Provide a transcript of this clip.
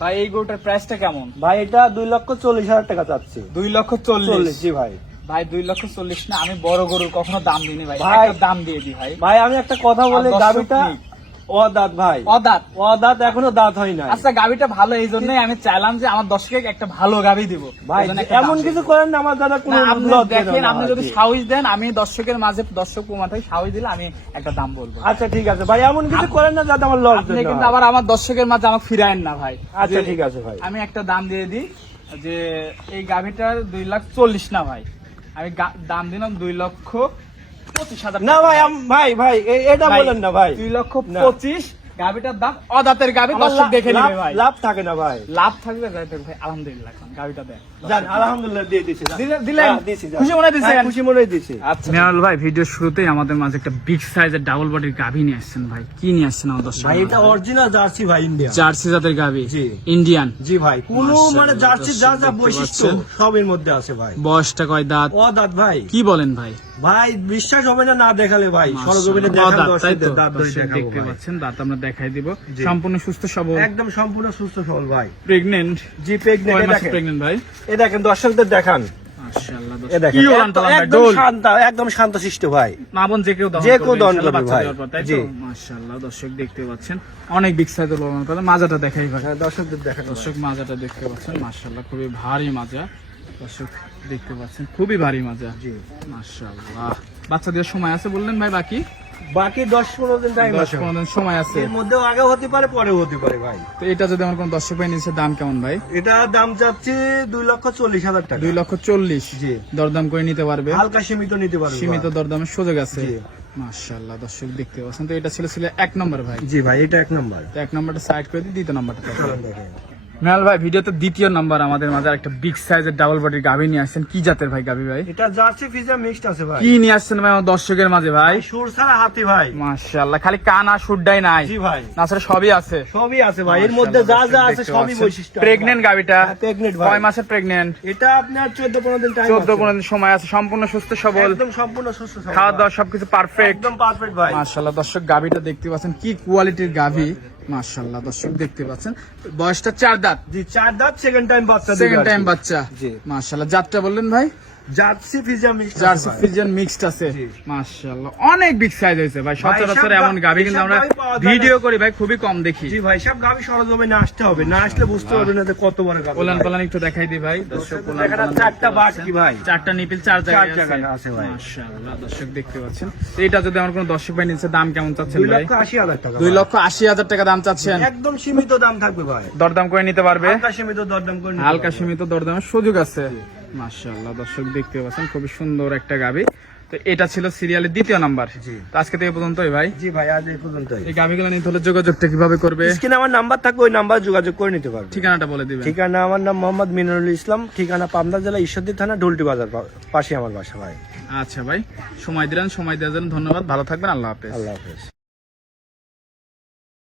ভাই এই গরুটার প্রাইসটা কেমন? ভাই এটা 2,40,000 টাকা চাচ্ছে। 2,40,000? জি ভাই। ভাই 2,40,000 না, আমি বড় গরুর কখনো দাম দিইনি ভাই, ভাই একটা দাম দিয়ে দি ভাই। ভাই আমি একটা কথা বলি, দর্শক গাবিটা নেই। অদাঁত ভাই, অদাঁত? অদাঁত এখনো দাঁত হয় না। আচ্ছা গাবিটা ভালো, এই জন্যই আমি চাইলাম যে আমার দর্শকে একটা ভালো গাবি দিব ভাই এই জন্য একটা এমন দাম কিছু দিই। করেন না আমার দাদা, কোনো না, আপনি লজ্জা দেখেন, না আপনি যদি আর কি। সাহস দেন, আমি দর্শকের মাঝে দর্শক প্রমাণটাই সাহস দিলে আমি একটা দাম বলবো। আচ্ছা ঠিক আছে ভাই, এমন কিছু করেন না যাতে আমার লজ্জা আপনি না কিন্তু হয়। আবার আমার দর্শকের মাঝে আমাকে ফিরায়েন না ভাই। আচ্ছা যে ঠিক আছে ভাই। আমি একটা দাম দিয়ে দিই যে এই গাভিটার 2,40,000 না ভাই, আমি দাম দিলাম 2,25,000 না ভাই ভাই ভাই এটা বলেন না ভাই। 2,25,000 গাভিটার দাম, অদাতের গাভি, দর্শক দেখে লাভ- নেবে ভাই। লাভ থাকে না ভাই। লাভ থাকবে যাই থাকবে ভাই, আলহামদুলিল্লাহ গাভিটা দেন। জান আলহামদুলিল্লাহ দিয়ে দিছি। দিলেন? খুশি মনে দিছেন? খুশি মনে দিছি। আচ্ছা মিনারুল ভাই, ভিডিওর শুরুতেই আমাদের মাঝে একটা বিগ সাইজের ডাবল বডির গাভি নিয়ে আসছেন ভাই, কি নিয়ে আসছেন আমাদের দর্শক? ভাই এটা অরিজিনাল জার্সি ভাই, ইন্ডিয়া জার্সি জাতের গাভি, জি। ইন্ডিয়ান। জি ভাই, কোন মাশাআল্লাহ, মানে জার্সি যা যা দেখতে বৈশিষ্ট্য পাচ্ছেন। সব এর মধ্যে আছে ভাই। বয়সটা কয় দাঁত? অদাঁত ভাই। কি বলেন ভাই? ভাই বিশ্বাস হবে না না দেখালে ভাই, সরজমিনে মাশাআল্লাহ, দেখান দাঁত, তাই তো? দর্শকদের দাঁত ধরে দর্শক দেখাবো দেখতে ভাই। পাচ্ছেন, দাঁত আমরা দেখাই দিব। জি। সম্পূর্ণ সুস্থ সবল, একদম সম্পূর্ণ সুস্থ সবল ভাই। প্রেগন্যান্ট। জি প্রেগনেন্ট, কয় মাস দেখেন প্রেগন্যান্ট ভাই? এই দেখেন দর্শকদের দেখান, মাশাআল্লাহ, এই দেখেন কি উলান পালান ভাই, একদম ডোল। শান্ত, একদম শান্তশিষ্ট ভাই। মা বোন যে কেউ দহন যে কেউ করবে, দহন ইনশাআল্লাহ, করবে বাচ্চা ভাই। দেওয়ার পর, তাই তো? জি। মাশাআল্লাহ, দর্শক দেখতে পাচ্ছেন অনেক বিগ সাইজের উলান পালান। মাজাটা দেখাই ভাই। হ্যাঁ, দর্শকদের দেখান ভাই। দর্শক মাজাটা দেখতে পাচ্ছেন, মাশাআল্লাহ খুবই ভারী মাজা। দর্শক দেখতে পাচ্ছেন খুবই ভারী মাজা। জি। মাশাআল্লাহ, বাচ্চা দেওয়ার সময় আছে বললেন ভাই? বাকি বাকি 10-15 দিন টাইম আছে। 10-15 দিন সময় আছে। এর মধ্যেও আগেও হতে পারে পরেও হতে পারে ভাই। তো এটা যদি আমার কোন দর্শক ভাই নিচ্ছে, দাম কেমন ভাই? এটা দাম চাচ্ছি 2,40,000 টাকা। 2,40,000? জি। দরদাম করে নিতে পারবে? হালকা সীমিত নিতে পারবে সীমিত ভাই। দরদামের সুযোগ আছে। জি। মাশাআল্লাহ, দর্শক দেখতে পাচ্ছেন। তো এটা ছিল 1 নম্বর ভাই। জি ভাই, এটা 1 নাম্বার। তো 1 নম্বরটা সাইড করে দিই, দ্বিতীয় নম্বরটা চলেন দেখেন। মেয়াল ভাই, ভিডিওতে দ্বিতীয় নাম্বার আমাদের মাঝে একটা বিগ সাইজের ডাবল বডির গাভি নিয়ে আসছেন। কি জাতের ভাই গাভি ভাই? এটা জার্সি ফিজিয়ান মিক্সড আছে ভাই। কি নিয়ে আসছেন ভাই আমার দর্শকের মাঝে ভাই? সুর ছাড়া হাতি ভাই। মাশাআল্লাহ, খালি কান আর সুরডাই নাই, জি ভাই, না স্যার সবই আছে। সবই আছে ভাই, এর মধ্যে যা যা আছে সবই বৈশিষ্ট্য। প্রেগন্যান্ট গাভিটা? প্রেগনেন্ট ভাই। কয় মাসের প্রেগন্যান্ট? এটা আপনার 14-15 দিন টাইম আছে। 14-15 দিন সময় আছে, সম্পূর্ণ সুস্থ সবল, একদম সম্পূর্ণ সুস্থ সবল খাওয়া ভাই। দাওয়া সবকিছু পারফেক্ট। একদম পারফেক্ট ভাই। মাশাআল্লাহ, দর্শক গাভিটা দেখতে পাচ্ছেন কি কোয়ালিটির গাভি। মাশাআল্লাহ, দর্শক দেখতে পাচ্ছেন বয়সটা 4 দাঁত। জি 4 দাঁত, সেকেন্ড টাইম বাচ্চা দিবে। সেকেন্ড টাইম বাচ্চা। জি। মাশাআল্লাহ, জাতটা বললেন ভাই? Jersey Friesian mixed. Jersey Friesian mixed আছে। জি। মাশাআল্লাহ, অনেক বিগ সাইজ হয়েছে ভাই। সচরাচর সব এমন গাভি কিন্তু এসব আমরা গাভী পাওয়া যায় না। ভিডিও করি ভাই, খুবই কম দেখি। জি ভাই, সব গাবি সরজমিনে আসতে হবে, না আসলে বুঝতে পারবে না যে কত বড় গাবি। ওলান পালান একটু দেখাই দিই ভাই। দর্শক ওলান দেখেন পালান চারটা দেখতে বাট পাচ্ছেন। কি ভাই? 4টা নিপিল 4 জায়গায় 4 জায়গায় আছে ভাই। মাশাআল্লাহ, দর্শক দেখতে পাচ্ছেন। তো এটা যদি আমার কোনো দর্শক ভাই নিচ্ছে, দাম কেমন চাচ্ছেন ভাই? 2,80,000 টাকা। 2,80,000 টাকা দাম চাচ্ছেন। একদম সীমিত দাম থাকবে ভাই। দরদাম করে নিতে পারবে? হালকা সীমিত দরদাম করে নিতে হালকা পারবে। সীমিত দরদামের সুযোগ আছে। মাশাআল্লাহ, দর্শক দেখতে পাচ্ছেন খুবই সুন্দর একটা গাভি। তো এটা ছিল সিরিয়ালের দ্বিতীয় নাম্বার। জি। তো আজকে থেকে পর্যন্তই ভাই। জি ভাই, আজ এই পর্যন্তই। এই গাভিগুলো নিতে হলে যোগাযোগটা কিভাবে করবে? স্ক্রিনে আমার নাম্বার থাকবে, ওই নাম্বার যোগাযোগ করে নিতে পারবে। ঠিকানাটা বলে দিবেন। ঠিকানা, আমার নাম মোহাম্মদ মিনারুল ইসলাম, ঠিকানা পাবনা জেলা ঈশ্বরদী থানা ঢুলটি বাজার পাশে আমার বাসা ভাই। আচ্ছা ভাই, সময় দিলেন, সময় দেওয়ার জন্য ধন্যবাদ। ভালো থাকবেন, আল্লাহ হাফেজ। আল্লাহ হাফেজ।